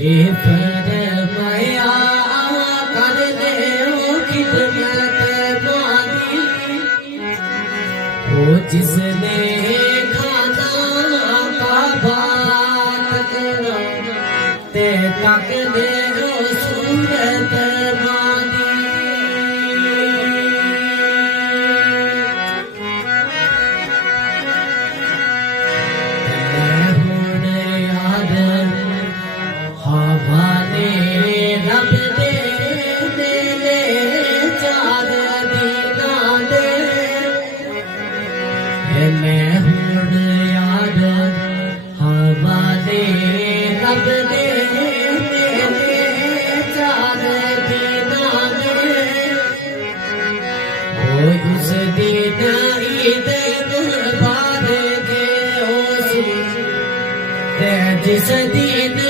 ए फरमाया कर दे ओ खिदमत मानी ओ जिसने खाना का बात करो ते तक दे ओ सूरत मानी रब दे मेरे चार दीना दे मैं हुण याद हवाले रब दे मेरे चार दीना दे ओ उस दिन ईद कुर्बान दे ओ जिस दिन